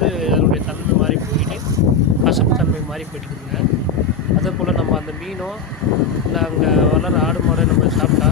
வந்து அதனுடைய தன்மை மாறி போயிட்டு கசப்பு தன்மை மாறி போயிட்டுருக்குங்க. அதேபோல் நம்ம அந்த மீனோ இல்லை அங்கே வளர்கிற ஆடு மாடோ நம்ம சாப்பிட்டா